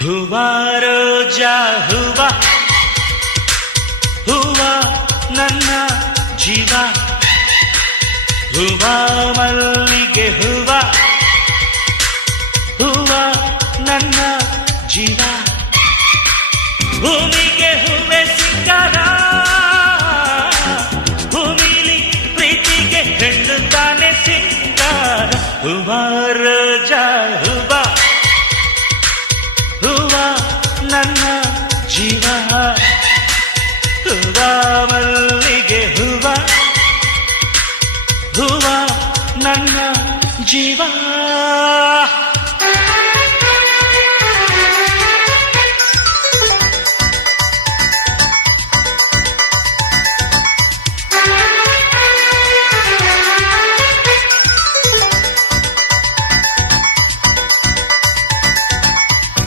ಹೂವ ರೋಜಾ ಹೂವ ಹೂವ ನನ್ನ ಜೀವ ಹೂವ ಮಲ್ಲಿಗೆ ಹೂವ ಹೂವ ನನ್ನ ಜೀವ ಭೂಮಿಗೆ ಹೂವೆ ಸಿಕ್ಕಾರ ಭೂಮಿಲಿ ಪ್ರೀತಿಗೆ ಹೆಣ್ಣು ತಾನೆ ಸಿಂಗಾರ ಹೂವ ರೋಜಾ ಹೂವ ಹೂವ ನನ್ನ ಜೀವ ಹೂವ ಮಲ್ಲಿಗೆ ಹೂವ ಹೂವ ನನ್ನ ಜೀವ